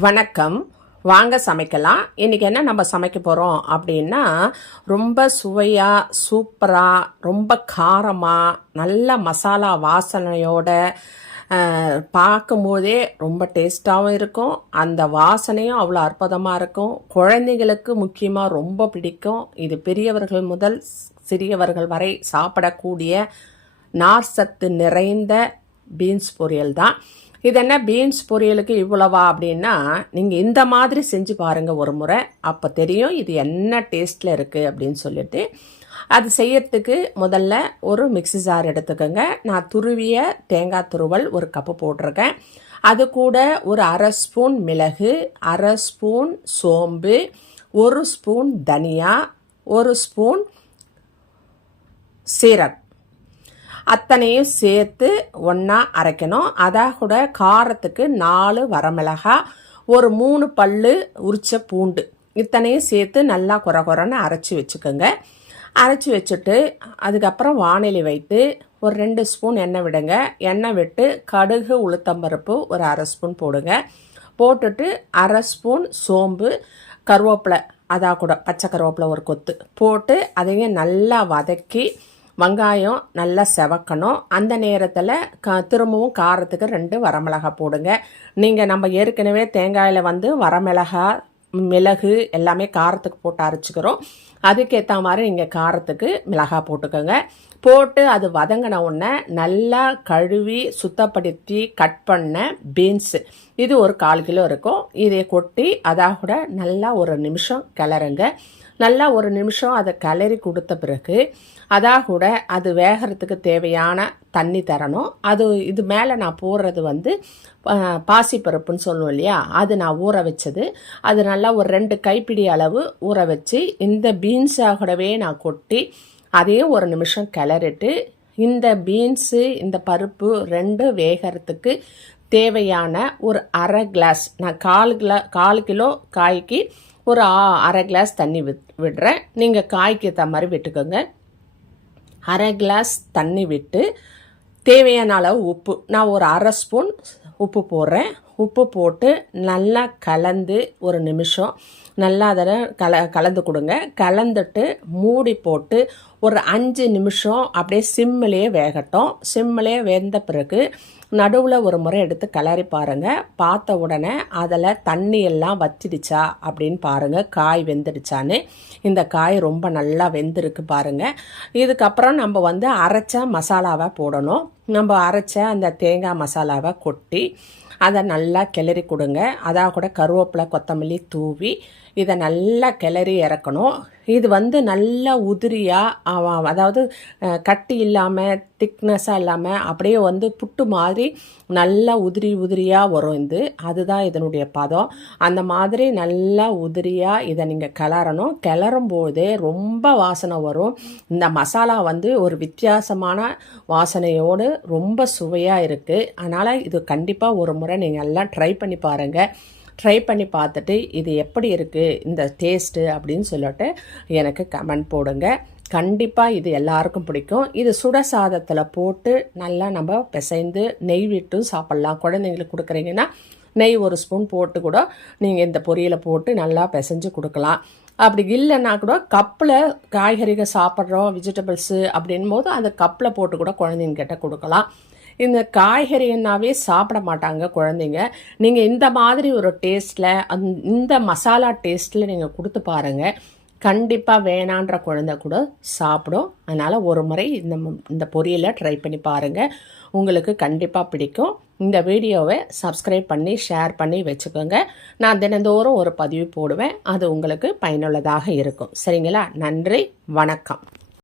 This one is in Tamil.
வணக்கம். வாங்க சமைக்கலாம். இன்றைக்கி என்ன நம்ம சமைக்க போகிறோம் அப்படின்னா, ரொம்ப சுவையாக, சூப்பராக, ரொம்ப காரமாக, நல்ல மசாலா வாசனையோட பார்க்கும்போதே ரொம்ப டேஸ்ட்டாகவும் இருக்கும். அந்த வாசனையும் அவ்வளோ அற்புதமாக இருக்கும். குழந்தைகளுக்கு முக்கியமாக ரொம்ப பிடிக்கும். இது பெரியவர்கள் முதல் சிறியவர்கள் வரை சாப்பிடக்கூடிய நார் சத்து நிறைந்த பீன்ஸ் பொரியல் தான். இது என்ன பீன்ஸ் பொரியலுக்கு இவ்வளவா அப்படின்னா, நீங்கள் இந்த மாதிரி செஞ்சு பாருங்கள் ஒரு முறை. அப்போ தெரியும் இது என்ன டேஸ்ட்டில் இருக்குது அப்படின்னு சொல்லிட்டு. அது செய்யறதுக்கு முதல்ல ஒரு மிக்ஸி ஜார் எடுத்துக்கோங்க. நான் துருவிய தேங்காய் துருவல் ஒரு கப்பு போட்டிருக்கேன். அது கூட ஒரு அரை ஸ்பூன் மிளகு, அரை ஸ்பூன் சோம்பு, ஒரு ஸ்பூன் தனியா, ஒரு ஸ்பூன் சீரகம், அத்தனையும் சேர்த்து ஒன்றா அரைக்கணும். அதை கூட காரத்துக்கு 4 வரமிளகா, ஒரு 3 பல்லு உரிச்ச பூண்டு, இத்தனையும் சேர்த்து நல்லா குறன்னு அரைச்சி வச்சுக்கோங்க. அரைச்சி வச்சுட்டு அதுக்கப்புறம் வாணலி வைத்து ஒரு 2 ஸ்பூன் எண்ணெய் விடுங்க. எண்ணெய் விட்டு கடுகு உளுத்தம்பருப்பு ஒரு அரை ஸ்பூன் போடுங்க. போட்டுட்டு அரை ஸ்பூன் சோம்பு, கருவேப்பிலை, அதாக கூட பச்சை கருவேப்பிலை ஒரு கொத்து போட்டு அதையும் நல்லா வதக்கி வெங்காயம் நல்லா செவக்கணும். அந்த நேரத்தில் திரும்பவும் காரத்துக்கு 2 வரமிளகா போடுங்க. நம்ம ஏற்கனவே தேங்காயில் வரமிளகா, மிளகு எல்லாமே காரத்துக்கு போட்டு அரைச்சிக்கிறோம். அதுக்கேற்ற மாதிரி நீங்கள் காரத்துக்கு மிளகா போட்டுக்கோங்க. போட்டு அது வதங்கின உடனே நல்லா கழுவி சுத்தப்படுத்தி கட் பண்ண பீன்ஸு, இது ஒரு 1/4 கிலோ இருக்கும். இதை கொட்டி அதாக கூட நல்லா ஒரு நிமிஷம் கிளறுங்க. நல்லா ஒரு நிமிஷம் அதை கிளறி கொடுத்த பிறகு அதாக கூட அது வேகிறதுக்கு தேவையான தண்ணி தரணும். இது மேலே நான் போடுறது பாசிப்பருப்புன்னு சொல்லுவோம் இல்லையா, அது நான் ஊற வச்சது. அது நல்லா ஒரு 2 கைப்பிடி அளவு ஊற வச்சு இந்த பீன்ஸாகவே நான் கொட்டி அதையும் ஒரு நிமிஷம் கிளறிட்டு, இந்த பீன்ஸு இந்த பருப்பு 2 வேகிறதுக்கு தேவையான ஒரு அரை கிளாஸ், நான் 1/4 கிலோ காய்க்கு ஒரு அரை கிளாஸ் தண்ணி விடுறேன். நீங்கள் காய்க்கு ஏற்ற மாதிரி விட்டுக்கோங்க. அரை கிளாஸ் தண்ணி விட்டு தேவையான அளவு உப்பு, நான் ஒரு அரை ஸ்பூன் உப்பு போடுறேன். உப்பு போட்டு நல்லா கலந்து ஒரு நிமிஷம் நல்லா அதை கலந்து கொடுங்க. கலந்துட்டு மூடி போட்டு ஒரு 5 நிமிஷம் அப்படியே சிம்மிலே வேகட்டும். சிம்மிலே வெந்த பிறகு நடுவில் ஒரு முறை எடுத்து கிளறி பாருங்கள். பார்த்த உடனே அதில் தண்ணி எல்லாம் வத்திடுச்சா அப்படின்னு பாருங்கள், காய் வெந்துடுச்சான்னு. இந்த காய் ரொம்ப நல்லா வெந்திருக்கு பாருங்கள். இதுக்கப்புறம் நம்ம அரைச்ச மசாலாவை போடணும். நம்ம அரைச்ச அந்த தேங்காய் மசாலாவை கொட்டி அதை நல்லா கிளறி கொடுங்க. அதாக கூட கருவேப்பிலை, கொத்தமல்லி தூவி இதை நல்லா கிளறி இறக்கணும். இது நல்லா உதிரியாக, அதாவது கட்டி இல்லாமல் திக்னஸாக இல்லாமல் அப்படியே புட்டு மாதிரி நல்லா உதிரியாக வரும். அதுதான் இதனுடைய பதம். அந்த மாதிரி நல்லா உதிரியாக இதை நீங்கள் கிளறணும். கிளறும் போதே ரொம்ப வாசனை வரும். இந்த மசாலா ஒரு வித்தியாசமான வாசனையோடு ரொம்ப சுவையாக இருக்குது. அதனால் இது கண்டிப்பாக ஒரு முறை நீங்கள் எல்லாம் ட்ரை பண்ணி பாருங்கள். ட்ரை பண்ணி பார்த்துட்டு இது எப்படி இருக்குது இந்த டேஸ்ட்டு அப்படின்னு சொல்லிட்டு எனக்கு கமெண்ட் போடுங்க. கண்டிப்பாக இது எல்லாருக்கும் பிடிக்கும். இது சுட சாதத்தில் போட்டு நல்லா நம்ம பிசைந்து நெய் விட்டு சாப்பிட்லாம். குழந்தைங்களுக்கு கொடுக்குறீங்கன்னா நெய் ஒரு ஸ்பூன் போட்டு கூட நீங்கள் இந்த பொரியலை போட்டு நல்லா பிசைஞ்சு கொடுக்கலாம். அப்படி இல்லைன்னா கூட கப்பில் காய்கறிகள் சாப்பிட்றோம், வெஜிடபிள்ஸு அப்படின் போது அந்த கப்பில் போட்டு கூட குழந்தைங்கிட்ட கொடுக்கலாம். இந்த காய்கறினாவே சாப்பிட மாட்டாங்க குழந்தைங்க. நீங்கள் இந்த மாதிரி ஒரு டேஸ்ட்டில், இந்த மசாலா டேஸ்ட்டில் நீங்கள் கொடுத்து பாருங்கள். கண்டிப்பாக வேணான்ற குழந்தை கூட சாப்பிடும். அதனால் ஒரு முறை இந்த பொரியலை ட்ரை பண்ணி பாருங்கள். உங்களுக்கு கண்டிப்பாக பிடிக்கும். இந்த வீடியோவை சப்ஸ்கிரைப் பண்ணி ஷேர் பண்ணி வச்சுக்கோங்க. நான் தினந்தோறும் ஒரு பதிவு போடுவேன். அது உங்களுக்கு பயனுள்ளதாக இருக்கும். சரிங்களா? நன்றி, வணக்கம்.